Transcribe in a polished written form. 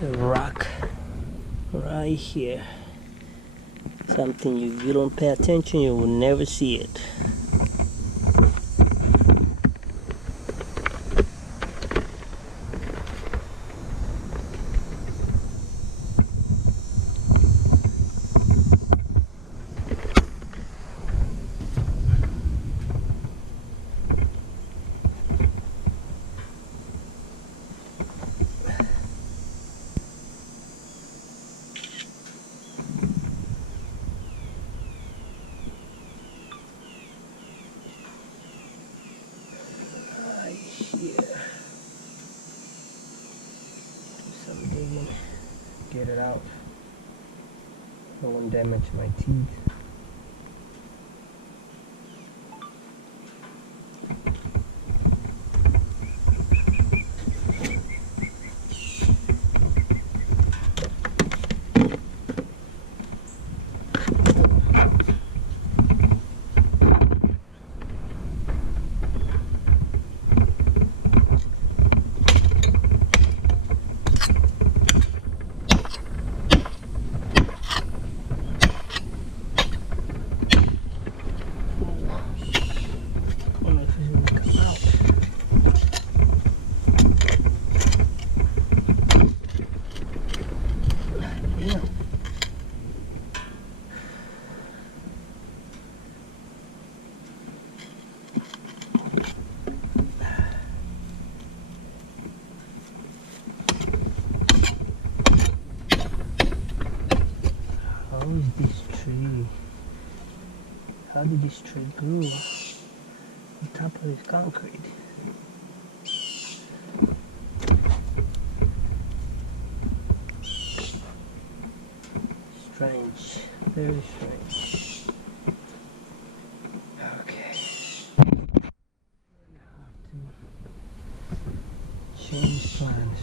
It's a rock right here. Something if you don't pay attention, you will never see it. Some digging, get it out. No one damage my teeth. How is this tree? How did this tree grow on top of this concrete? Strange, very strange. Okay. I have to change plans.